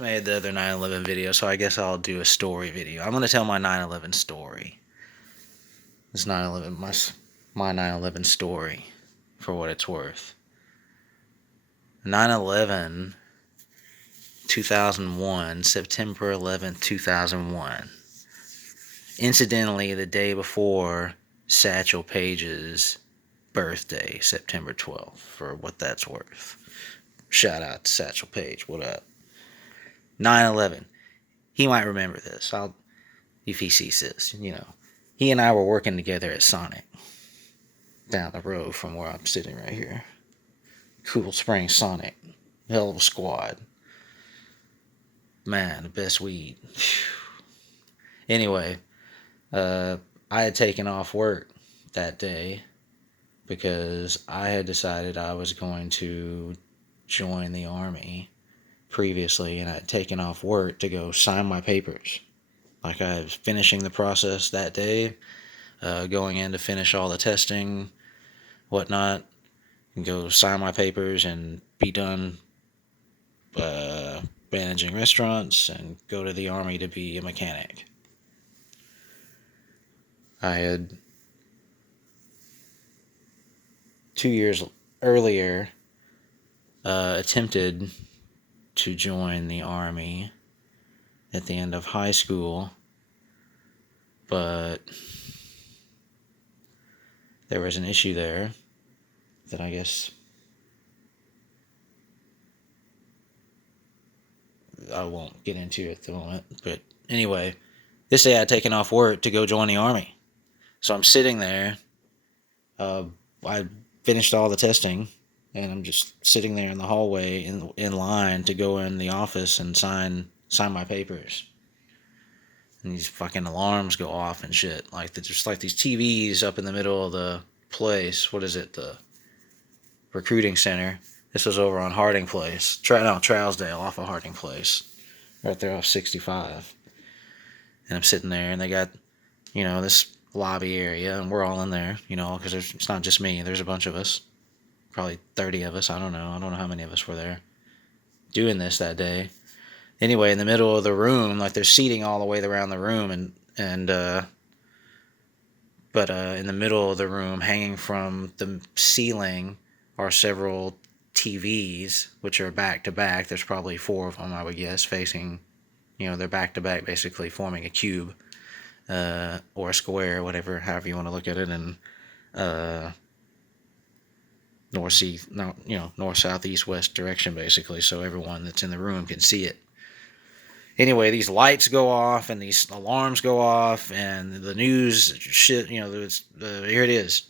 Made the other 9/11 video, so I guess I'll do a story video. I'm gonna tell my 9/11 story. It's 9/11, my 9/11 story, for what it's worth. 9/11, 2001, September 11th, 2001. Incidentally, the day before Satchel Paige's birthday, September 12th, for what that's worth. Shout out to Satchel Paige. What up? 9/11. He might remember this. If he sees this, He and I were working together at Sonic down the road from where I'm sitting right here. Cool Springs Sonic. Hell of a squad. Man, the best weed. Anyway, I had taken off work that day because I had decided I was going to join the Army previously, and I had taken off work to go sign my papers. Like, I was finishing the process that day, going in to finish all the testing, whatnot, and go sign my papers and be done managing restaurants and go to the Army to be a mechanic. I had 2 years earlier attempted to join the Army at the end of high school, but there was an issue there that I guess I won't get into at the moment. But anyway, this day I had taken off work to go join the Army. So I'm sitting there. I finished all the testing, and I'm just sitting there in the hallway in line to go in the office and sign my papers. And these fucking alarms go off and shit. Like, just like these TVs up in the middle of the place. What is it? The recruiting center. This was over on Harding Place. Trousdale off of Harding Place. Right there off 65. And I'm sitting there, and they got, this lobby area, and we're all in there, because it's not just me. There's a bunch of us. Probably 30 of us. I don't know how many of us were there doing this that day. Anyway, in the middle of the room, like, there's seating all the way around the room, but in the middle of the room, hanging from the ceiling, are several TVs, which are back to back. There's probably 4 of them, I would guess, facing, they're back to back, basically forming a cube, or a square, whatever, however you want to look at it, and north, south, east, west direction, basically, so everyone that's in the room can see it. Anyway, these lights go off and these alarms go off and the news shit. Here it is.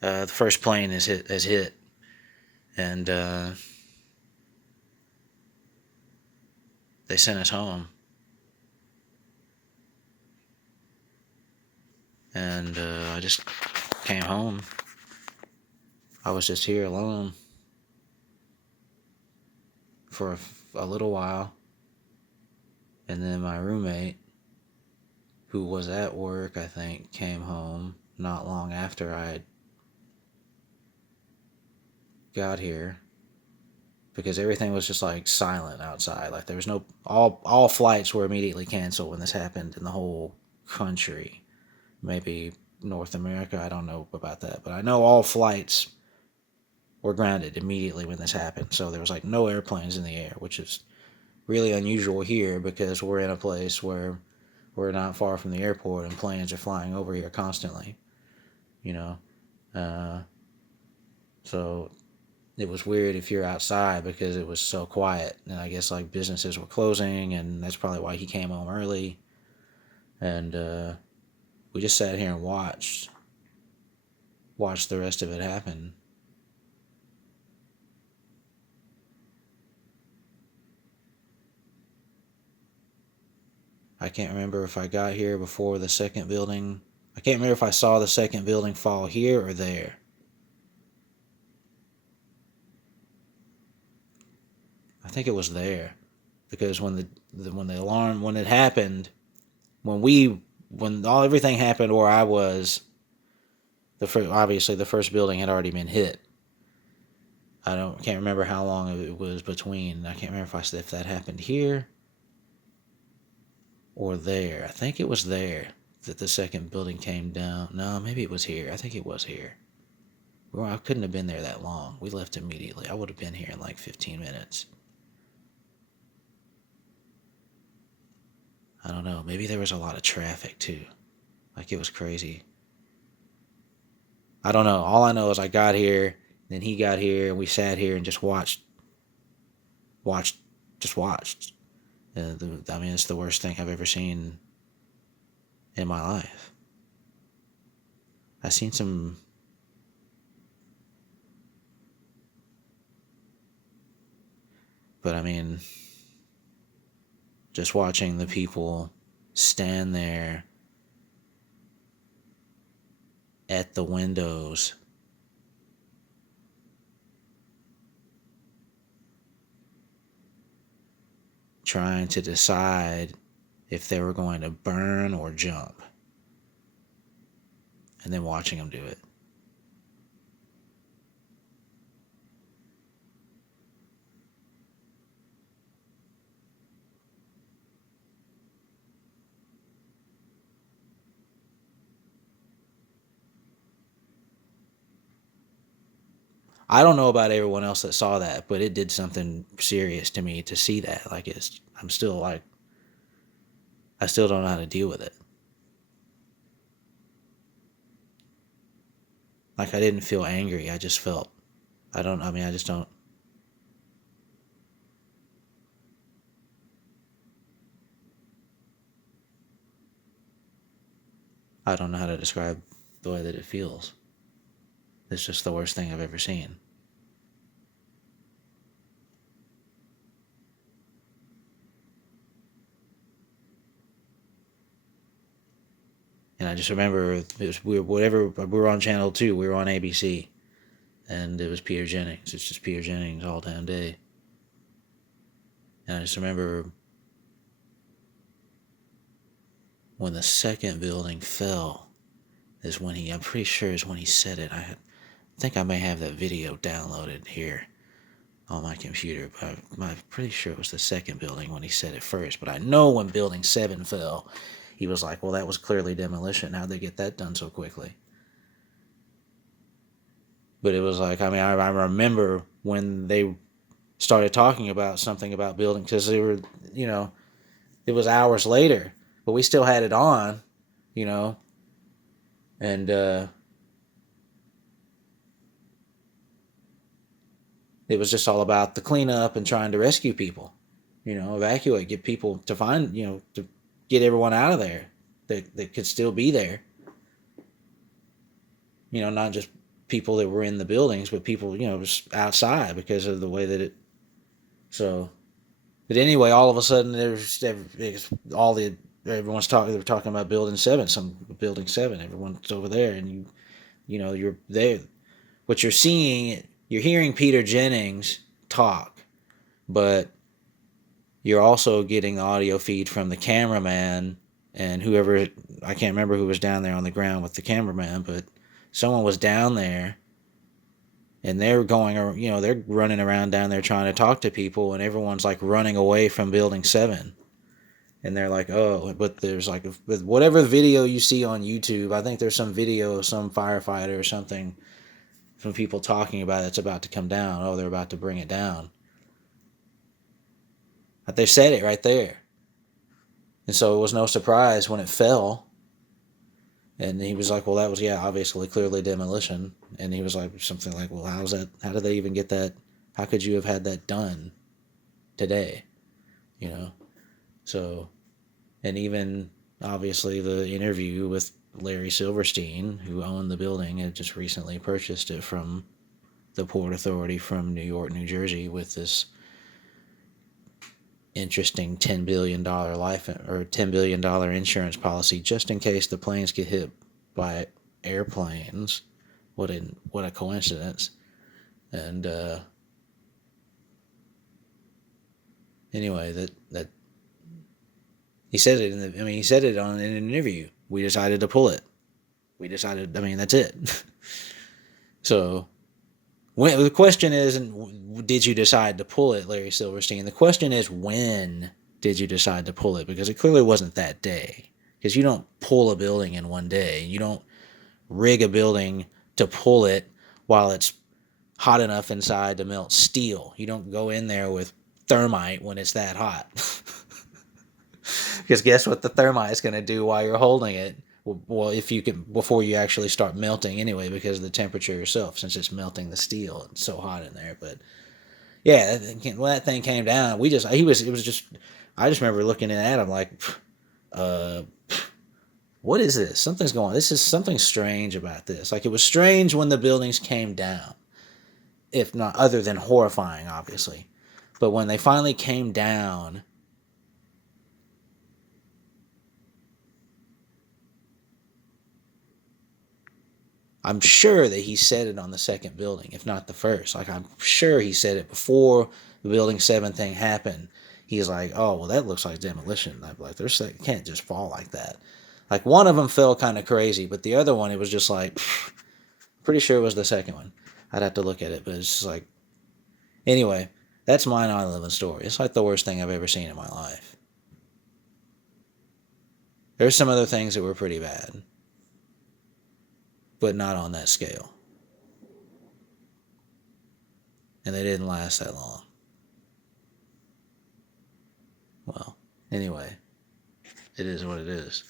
The first plane has hit, and they sent us home. And I just came home. I was just here alone for a little while. And then my roommate, who was at work, I think, came home not long after I got here, because everything was just like silent outside. Like, there was no, all flights were immediately canceled when this happened in the whole country. Maybe North America, I don't know about that, but I know all flights were grounded immediately when this happened. So there was like no airplanes in the air, which is really unusual here because we're in a place where we're not far from the airport and planes are flying over here constantly, so it was weird if you're outside because it was so quiet, and I guess like businesses were closing, and that's probably why he came home early. And we just sat here and watched the rest of it happen. I can't remember if I got here before the second building. I can't remember if I saw the second building fall here or there. I think it was there, because when the alarm, when it happened, when everything happened where I was, obviously the first building had already been hit. Can't remember how long it was between. I can't remember if that happened here or there. I think it was there that the second building came down. No, maybe it was here. I think it was here. Well, I couldn't have been there that long. We left immediately. I would have been here in like 15 minutes. I don't know. Maybe there was a lot of traffic too. Like it was crazy. I don't know. All I know is I got here, then he got here, and we sat here and just watched, just watched. I mean, it's the worst thing I've ever seen in my life. I've seen some. But I mean, just watching the people stand there at the windows trying to decide if they were going to burn or jump, and then watching them do it. I don't know about everyone else that saw that, but it did something serious to me to see that. Like I'm still like, I still don't know how to deal with it. Like I didn't feel angry. I just felt, I mean, I just don't, I don't know how to describe the way that it feels. It's just the worst thing I've ever seen. And I just remember we were on channel 2, we were on ABC, and it was Peter Jennings. It's just Peter Jennings all damn day. And I just remember when the second building fell is when I'm pretty sure is when he said it. I think I may have that video downloaded here on my computer, but I'm pretty sure it was the second building when he said it first. But I know when building 7 fell, he was like, well, that was clearly demolition. How'd they get that done so quickly? But it was like, I mean, I remember when they started talking about something about building, because they were, you know, it was hours later, but we still had it on, you know, and it was just all about the cleanup and trying to rescue people, you know, evacuate, get people to find, you know, to get everyone out of there that could still be there. You know, not just people that were in the buildings, but people, you know, just outside because of the way that it. So, but anyway, all of a sudden there's all the everyone's talking. They were talking about building 7, some building 7. Everyone's over there, and you know, you're there. What you're seeing, you're hearing Peter Jennings talk, but you're also getting the audio feed from the cameraman and whoever, I can't remember who was down there on the ground with the cameraman, but someone was down there, and they're going, you know, they're running around down there trying to talk to people, and everyone's like running away from building 7. And they're like, oh, but there's like, whatever video you see on YouTube, I think there's some video of some firefighter or something from people talking about it's about to come down. Oh, they're about to bring it down. But they said it right there. And so it was no surprise when it fell. And he was like, well, that was, yeah, obviously, clearly demolition. And he was like, something like, well, how did they even get that? How could you have had that done today? You know? So, and even, obviously, the interview with Larry Silverstein, who owned the building, had just recently purchased it from the Port Authority from New York, New Jersey, with this interesting $10 billion life or $10 billion insurance policy just in case the planes get hit by airplanes. What a coincidence. And anyway, that he said it he said it in an interview. We decided to pull it. I mean, that's it. So The question isn't did you decide to pull it, Larry Silverstein. The question is when did you decide to pull it? Because it clearly wasn't that day. Because you don't pull a building in one day. You don't rig a building to pull it while it's hot enough inside to melt steel. You don't go in there with thermite when it's that hot. Because guess what the thermite is going to do while you're holding it? Well, if you can, before you actually start melting anyway, because of the temperature yourself, since it's melting the steel, it's so hot in there. But yeah, when that thing came down, I just remember looking at him like, uh, what is this? Something's going on. This is something strange about this. Like, it was strange when the buildings came down, if not other than horrifying, obviously. But when they finally came down, I'm sure that he said it on the second building, if not the first. Like, I'm sure he said it before the Building 7 thing happened. He's like, oh, well, that looks like demolition. I'm like, it can't just fall like that. Like, one of them fell kind of crazy, but the other one, it was just like, pretty sure it was the second one. I'd have to look at it, but it's just like, anyway, that's my 9/11 story. It's like the worst thing I've ever seen in my life. There's some other things that were pretty bad, but not on that scale. And they didn't last that long. Well, anyway, it is what it is.